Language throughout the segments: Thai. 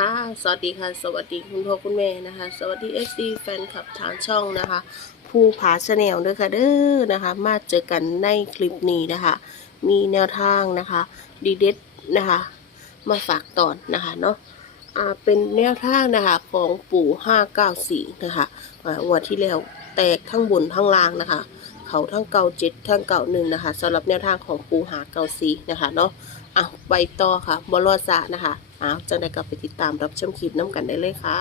ค่ะ สวัสดีค่ะ สวัสดีคุณพ่อคุณแม่นะคะ สวัสดีเอฟซีแฟนคลับทางช่องนะคะ ผู้ผาชาแนลด้วยค่ะเด้อนะคะ มาเจอกันในคลิปนี้นะคะ มีแนวทางนะคะ ดีเด็ดนะคะ มาฝากตอนนะคะเนาะอ่าเป็นแนวทางนะคะของปู่594นะคะอ่างวดที่แล้วแตกทั้งบนทั้งล่างนะคะ เขาทั้งเก่าเจ็ดทั้งเก่าหนึ่งนะคะสำหรับแนวทางของปูหาเก่าซีนะคะเนาะอะไปต่อค่ะบอลอซะนะคะ อ้าวจะได้กลับไปติดตามรับชมคลิปน้ำกันได้เลยค่ะ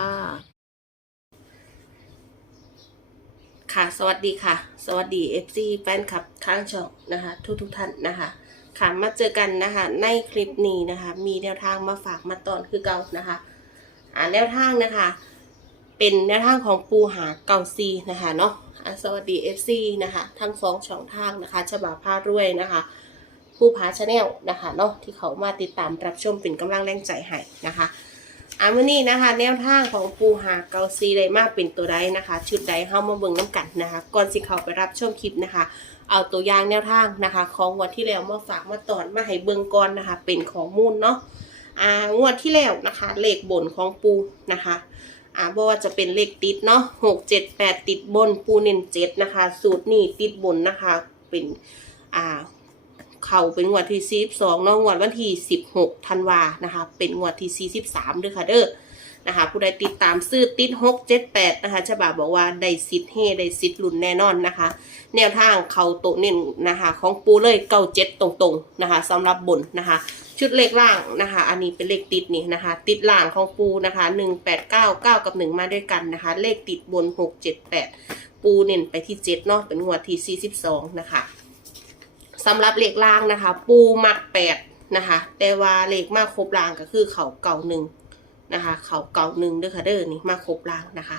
ค่ะสวัสดีค่ะ สวัสดี FC แฟนคลับทางช่องนะคะ ทุกทุกท่านนะคะ ค่ะมาเจอกันนะคะ ในคลิปนี้นะคะ มีแนวทางมาฝากมาตอนคือเก่านะคะอ่าแนวทางนะคะ เป็นแนวทางของปูหาเก่าซีนะคะเนาะอะสวัสดี FC นะคะ ทั้งสองช่องทางนะคะฉบับผ้ารวยนะคะ ผู้พาชาแนลนะคะเนาะที่เขามาติดตามรับชมเป็นกำลังแรงใจให้นะคะอ่ามื่อนี้นะคะ แนวทางของปูหาเกาซีไดมากเป็นตัวใดนะคะ ชุดใดเข้ามาเบิ่งน้ำกันนะคะ ก่อนสิเขาไปรับชมคลิปนะคะ เอาตัวอย่างแนวทางนะคะ ของวันที่แล้วมาฝากมาตอนมาให้เบิ่งก่อนนะคะ เป็นของมูลเนาะอ่างวดที่แล้วนะคะ เลขบนของปูนะคะอ่าบ่ว่าจะเป็นเลขติดเนาะหกเจ็ดแปดติดบนปูเน้นเจ็ดนะคะ สูตรนี้ติดบนนะคะ เป็นอ่า เขาเป็นงวดที่42เนาะงวดวันที่16ธันวานะคะ เป็นงวดที่43ด้วยค่ะเด้อนะคะผู้ใดติดตามซื้อติด6 7 8นะคะฉบับบอกว่าได้สิทธิ์เฮได้สิทธิ์ลุ้นแน่นอนนะคะ แนวทางเขาโตเน้นนะคะ ของปูเลยเก้าเจ็ดตรงๆนะคะสำหรับบนนะคะ ชุดเลขล่างนะคะ อันนี้เป็นเลขติดนี่นะคะ ติดล่างของปูนะคะหนึ่งแปดเก้าเก้ากับหนึ่งมาด้วยกันนะคะ เลขติดบนหกเจ็ดแปดปูเน้นไปที่เจ็ดเนาะเป็นงวดที่สี่สิบสองนะคะ สำหรับเหลขล่างนะคะ ปูมักแปดนะคะ แต่ว่าเหล็กมาครบล่างก็คือเขาเก่าหนึ่งนะคะ เขาเก่าหนึ่งเด้อค่ะเด้อนี่มาครบล่างนะคะ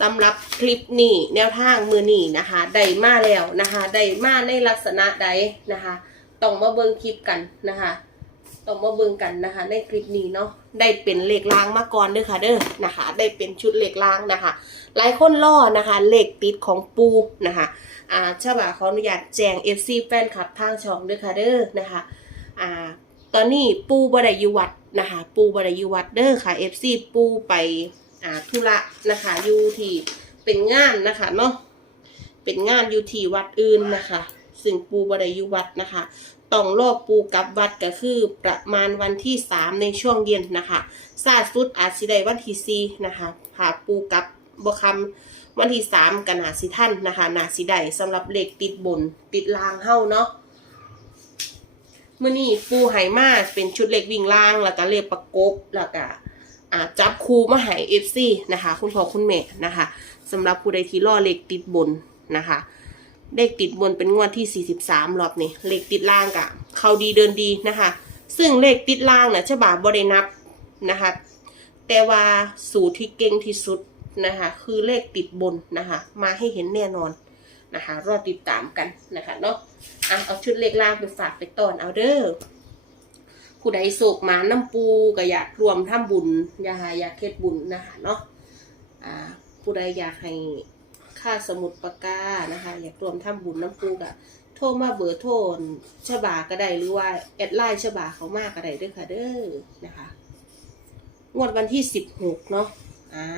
สำหรับคลิปนี้แนวทางมือนี้นะคะได้มาแล้วนะคะได้มาในลักษณะใดนะคะต้องมาเบิ่งคลิปกันนะคะ ต้องมาเบิ่งกันนะคะ ในคลิปนี้เนาะได้เป็นเหลขล่างมาก่อนเด้อค่ะเด้อนะคะ ได้เป็นชุดเหลขล่างนะคะ หลายคนล่อนะคะเหลขติดของปูนะคะอ่าฉบับขออนุญาตแจ้ง FC แฟนคลับทางช่องด้วยค่ะเด้อนะคะอ่าตอนนี้ปูบดอยุวัดนะคะ ปูบดอยุวัดเด้อค่ะ FC ปูไปอ่าธุระนะคะอยู่ที่เป็นงานนะคะเนาะเป็นงานอยู่ที่วัดอื่นนะคะ ซึ่งปูบดอยุวัดนะคะ ต้องรอบปูกลับวัดก็คือประมาณวันที่ 3 ในช่วงเย็นนะคะซาสุดอาจสิได้วันที่4นะคะพาปูกลับบคำวันที่สามกันนาสิท่านนะคะนาสิได้สำหรับเหลขติดบนติดลางเฮ้าเนาะมื่อนี้ปูไหมาเป็นชุดเหลขวิ่งล่างแล้วก็เลขประกบแล้วก็จับคูมาให้เอฟซีนะคะ คุณพ่อคุณแม่นะคะสำหรับผู้ใดที่รอเหลขติดบนนะคะ เลขติดบนเป็นงวดที่ 43 รอบนี่เลขติดล่างกะเขาดีเดินดีนะคะ ซึ่งเลขติดล่างนะฉบับบรินับนะคะ แต่ว่าสูตรที่เก่งที่สุดนะคะ คือเลขติดบนนะคะ มาให้เห็นแน่นอนนะคะ รอติดตามกันนะคะเนาะอะเอาชุดเลขล่างไปฝากไปตอนเอาเด้อผู้ใดโศกมาน้ำปูก็อยากรวมทำบุญอยากอยากเฮ็ดบุญนะคะเนาะอ่าผู้ใดอยากให้ ค่าสมุดปากกานะคะ อยากรวมทำบุญน้ำปูก็โทรมาเบอร์โทรฉบาก็ได้หรือว่าแอดไลน์ฉบาเขามากก็ได้ด้อค่ะเด้อนะคะงวดวันที่สิบหกเนาะอ่า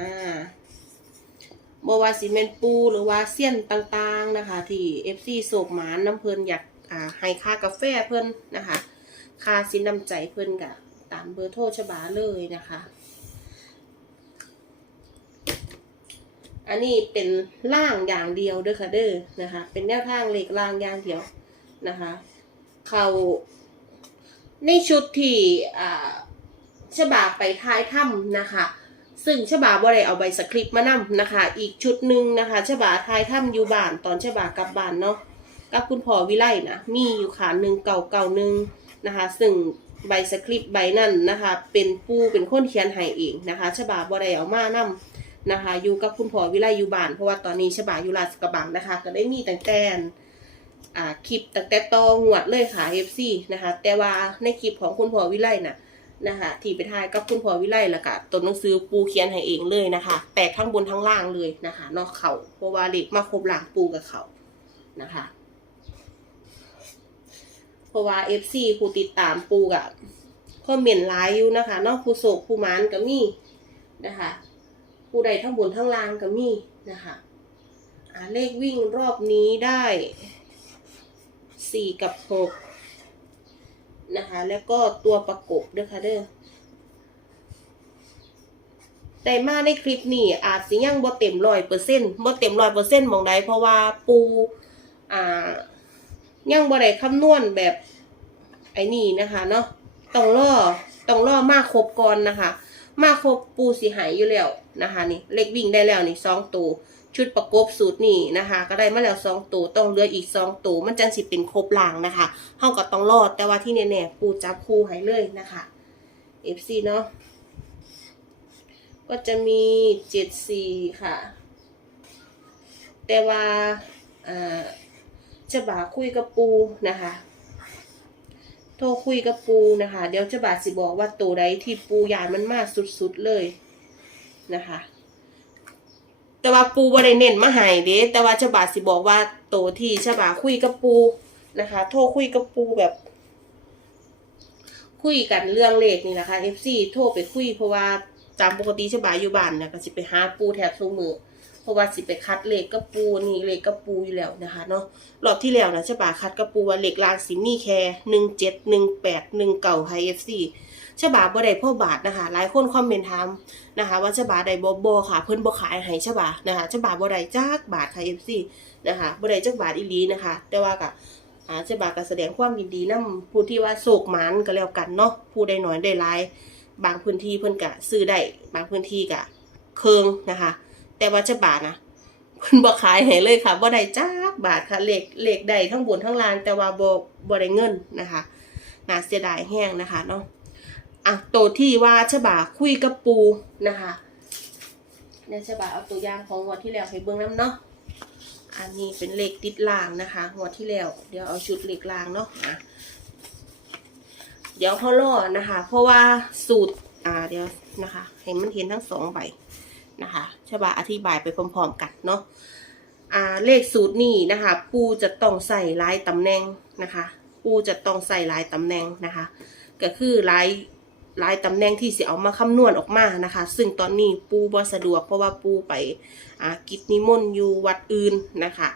บว่าสิเมนปูหรือว่าเซียนต่างๆนะคะ ที่เอฟซีโศกหมานน้ำเพลินอยากอ่าให้ค่ากาแฟเพิ่นนะคะ ค่าสินน้ำใจเพิ่นกะตามเบอร์โทรฉบาเลยนะคะ อันนี้เป็นล่างอย่างเดียวเด้อค่ะเด้อนะคะ เป็นแนวทางเลขล่างอย่างเดียวนะคะ เขาในชุดที่อ่าฉบาไปท้ายถ้ำนะคะ ซึ่งฉบาบ่ได้เอาใบสคริปต์มานำนะคะ อีกชุดหนึ่งนะคะฉบาท้ายถ้ำอยู่บ้านตอนฉบากลับบ้านเนาะกับคุณพ่อวิไลนะมีอยู่ขาหนึ่งเก่าเก่าหนึ่งนะคะ ซึ่งใบสคริปต์ใบนั่นนะคะ เป็นปูเป็นคนเขียนให้เองนะคะฉบาบ่ได้เอามานำ นะคะ อยู่กับคุณพ่อวิไลอยู่บ้าน เพราะว่าตอนนี้ฉบาอยู่ลาดกบังนะคะ ก็ได้มีแต่งแต่คลิปตั้งแต่ตอหวดเลยค่ะ FC นะคะ แต่ว่าในคลิปของคุณพ่อวิไลน่ะนะคะที่ไปถ่ายกับคุณพ่อวิไลแล้วก็ตัวหนังสือปูเขียนให้เองเลยนะคะ แตกทั้งบนทั้งล่างเลยนะคะนอกเขาเพราะว่าเด็กมาครบหลังปูกับเขานะคะเพราะว่าเอฟซีผู้ติดตามปูกับคอมเมนต์หลายอยู่นะคะนอกผู้โศกผู้มานก็มีนะคะ ผู้ใดทั้งบนทั้งล่างก็มีนะคะอ่าเลขวิ่งรอบนี้ได้สี่กับหกนะคะ แล้วก็ตัวประกบด้วยค่ะเด้อแต่มาในคลิปนี้อาจสิยังบ่เต็มร้อยเปอร์เซ็นต์บ่เต็มร้อยเปอร์เซ็นต์มองใดเพราะว่าปูอ่ายังบ่ได้คำนวณแบบไอ้นี่นะคะเนาะต้องรอต้องรอมาครบก่อนนะคะ มาครบปูสีหายอยู่แล้วนะคะนี่เลขวิ่งได้แล้วนี่สองตัวชุดประกบสูตรนี่นะคะ ก็ได้มาแล้วสองตัวต้องเหลืออีกสองตัวมันจังสิเป็นครบลางนะคะเท่ากับต้องรอดแต่ว่าที่แน่ๆปูจับคู่ให้เลยนะคะ FC เนาะก็จะมีเจ็ดสี่ค่ะ แต่ว่าอ่าจะบ่าคุยกับปูนะคะ โทรคุยกับปูนะคะ เดี๋ยวจะบ่าสิบอกว่าตัวใดที่ปูยานมันมากสุดๆเลยนะคะ แต่ว่าปูบ่ได้เน้นมาให้เด้แต่ว่าจะบ่าสิบอกว่าตัวที่จะบ่าคุยกับปูนะคะ โทรคุยกับปูแบบ คุยกันเรื่องเลขนี่นะคะ FC โทรไปคุยเพราะว่าตามปกติจะบ่าอยู่บ้านเนี่ยก็สิไปหาปูแถบทุกมือ เพราะว่าสิไปคัดเหล็กกระปูนี่เหล็กกระปูอยู่แล้วนะคะเนาะรอบที่แล้วนะฉบาคัดกระปูว่าเหล็กลางสิมีแค่หนึ่งเจ็ดหนึ่งแปดหนึ่งเก่าไฮเอฟซีฉบาบ่ได้พ่อบาทนะคะหลายคนคอมเมนต์ถามนะคะ ว่าฉบาได้บ่บ่ค่ะ เพิ่นบ่ขายให้ฉบานะคะฉบาบ่ได้จักบาทค่ะเอฟซีนะคะบ่ได้จักบาทอีลีนะคะ แต่ว่าก็อ่าฉบาก็แสดงความยินดีนํผู้ที่ว่าโศกหมานก็แล้วกันเนาะผู้ได้น้อยได้หลายบางพื้นที่เพิ่นก็ซื้อได้บางพื้นที่ก็เคืองนะคะ แต่ว่าฉบานะเพิ่นบ่ขายให้เลยค่ะบ่ได้จักบาทค่ะเลขเลขได้ทั้งบนทั้งล่าง แต่ว่าบ่บ่ได้เงินนะคะน่าเสียดายแห้งนะคะเนาะอะตัวที่ว่าฉบาคุยกับปูนะคะเนี่ยฉบาเอาตัวอย่างของงวดที่แล้วให้เบิ่งนํเนาะอันนี้เป็นเลขติดล่างนะคะงวดที่แล้ว เดี๋ยวเอาชุดเลขล่างเนาะอะเดี๋ยวเขาล่อนะคะ เพราะว่าสูตรอ่าเดี๋ยวนะคะ ให้มันเห็นทั้งสองใบ นะคะฉบาอธิบายไปพร้อมๆกันเนาะอ่าเลขสูตรนี้นะคะ ปูจะต้องใส่หลายตำแหน่งนะคะ ปูจะต้องใส่หลายตำแหน่งนะคะ ก็คือหลายหลายตำแหน่งที่เสิเอามาคำนวณออกมานะคะ ซึ่งตอนนี้ปูบ่สะดวกเพราะว่าปูไปอ่ากิจนิมนต์อยู่วัดอื่นนะคะ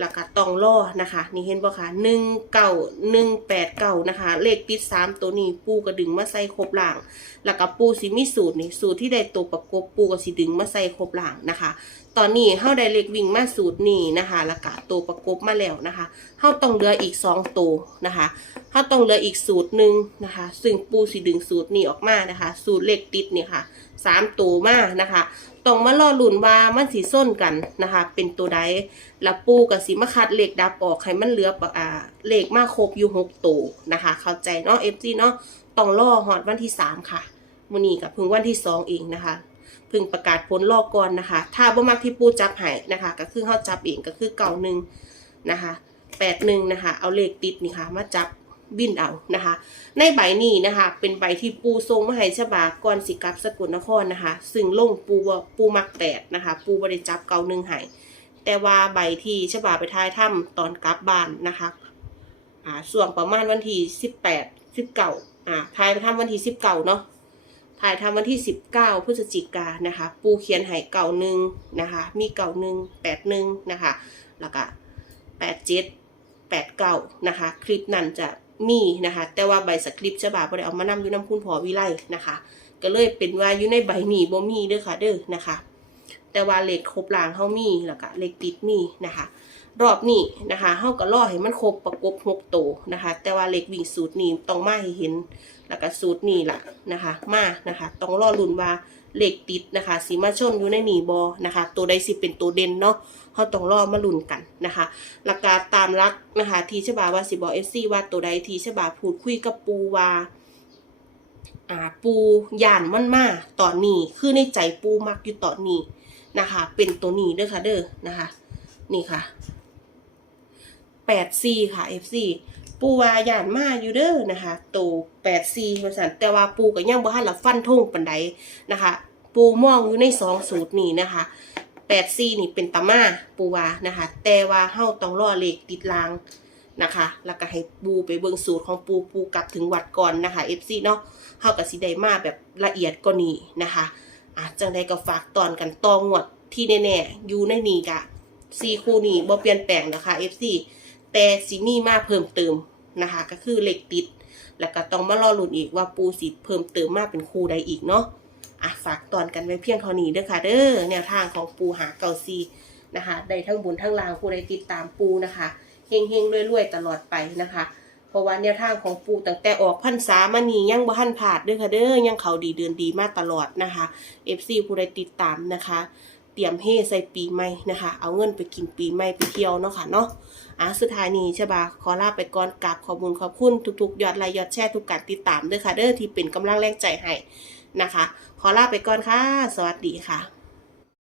แล้วก็ตองรอนะคะ นี่เห็นบ่คะหนึ่งเก้าหนึ่งแปดเก้านะคะ เลขติดสามตัวนี้ปูก็ดึงมาใส่ครบล่างแล้วก็ปูสิมีสูตรนี่สูตรที่ได้ตัวประกบปูก็สิดึงมาใส่ครบล่างนะคะ ตอนนี้เฮาได้เลขวิ่งมาสูตรนี้นะคะแล้วก็ตัวประกบมาแล้วนะคะเฮาต้องเหลืออีกสองตัวนะคะเฮาต้องเหลืออีกสูตรหนึ่งนะคะ ซึ่งปูสิดึงสูตรนี้ออกมานะคะ สูตรเลขติดนี่ค่ะสามตัวมานะคะ ต้องมารอลุ่นว่ามันสีส้นกันนะคะ เป็นตัวใดแล้วปูกับสีมาคัดเหลขดับออกให้มันเหลือปะอ่าเหลขมาครบอยู่หกตัวนะคะ เข้าใจเนาะเอฟซีเนาะต้องรอหอดวันที่สามค่ะมือนี้กับพิ่งวันที่สองเองนะคะพิ่งประกาศผลรอก่อนนะคะ ถ้าบ่มักที่ปูจับให้นะคะ ก็คือเข้าจับเองก็คือเก่าหนึ่งนะคะแปดหนึ่งนะคะ เอาเลขติดนี่ค่ะ มาจับ บินเอานะคะ ในใบนี้นะคะ เป็นใบที่ปูทรงมาให้ฉบาก่อนสิกับสกลนครนะคะ ซึ่งลงปูบ่ปูมักแปดนะคะ ปูบริจับเก่าหนึ่งให้แต่ว่าใบที่ฉบาไปทายถ้ำตอนกลับบ้านนะคะอ่าส่วงประมาณวันที่สิบแปดสิบเก้าอ่าทายไปทำวันที่สิบเก้าเนาะถ่ายทำวันที่ 19 พฤศจิกานะคะ ปูเขียนหายเก่าหนึ่งนะคะ มีเก่าหนึ่งแปดหนึ่งนะคะ แล้วก็แปดเจ็ดแปดเก้านะคะ คลิปนั้นจะ มีนะคะ แต่ว่าใบสคริปต์ฉบับบ่ได้เอามานำอยู่น้ำคุณพอวิไลนะคะ ก็เลยเป็นว่าอยู่ในใบนี้บ่มีเด้อค่ะเด้อนะคะ แต่ว่าเลขครบลางเฮามีแล้วก็เลขติดมีนะคะ รอบนี้นะคะเฮาก็รอให้มันครบประกบหกโตนะคะ แต่ว่าเลขวิ่งสูตรนี้ต้องมาให้เห็นแล้วก็สูตรนี่แหละนะคะ มานะคะ ต้องรอลุ้นว่า เลขติดนะคะสีมาชนอยู่ในหนีบอนะคะ ตัวใดสิเป็นตัวเด่นเนาะเขาต้องรอมาลุ้นกันนะคะหลักการตามรักนะคะ ทีชบาว่าสิบอเอฟซีว่าตัวใดทีชบาพูดคุยกับปูว่าปูย่านมันมาตอนนี้คือในใจปูมักอยู่ตอนนี้นะคะ เป็นตัวนี้เด้อค่ะเด้อนะคะ นี่ค่ะแปดซีค่ะเอฟซี ปูว่าย่านมาอยู่เด้อนะคะโตแปดซีว่าซั่นแต่ว่าปูก็ยังบ่ทันละฟันธงปานใดนะคะ ปูมองอยู่ในสองสูตรนี้นะคะแปดซีนี่เป็นตามาปูว่านะคะ แต่ว่าเฮาต้องรอเหลขติดลางนะคะ แล้วก็ให้ปูไปเบิ่งสูตรของปูปูกลับถึงวัดก่อนนะคะ FC เนาะเฮากับสิไดมาแบบละเอียดกว่านี้นะคะอะจังใดก็ฝากตอนกันตองวดที่แน่ๆอยู่ในนี้กะซีคู่นี้บ่เปลี่ยนแปลงนะคะ FC แต่สิมีมาเพิ่มเติมนะคะ ก็คือเหลขติด แล้วก็ต้องมารอลุ้นอีกว่าปูสิเพิ่มเติมมาเป็นคู่ใดอีกเนาะอะฝากตอนกันไว้เพียงเท่านี้เด้อค่ะเด้อแนวทางของปูหาเก่าซีนะคะได้ทั้งบุญทั้งลางผู้ใดติดตามปูนะคะเฮงเฮงรวยๆตลอดไปนะคะ เพราะว่าแนวทางของปูตั้งแต่ออกพรรษามานี่ยังบ่ทันผาดเด้อค่ะเด้อยังเขาดีเดือนดีมาตลอดนะคะ FC ผู้ใดติดตามนะคะ เตรียมเฮใส่ปีใหม่นะคะ เอาเงินไปกินปีใหม่ไปเที่ยวเนาะค่ะเนาะอะสุดท้ายนี้ใช่ปะขอลาไปก่อนกราบขอบคุณขอบคุณทุกๆ ยอดไลค์ยอดแชร์ทุกการติดตามด้วยค่ะ เด้อที่เป็นกำลังแรงใจให้นะคะ ขอลาไปก่อนค่ะ สวัสดีค่ะ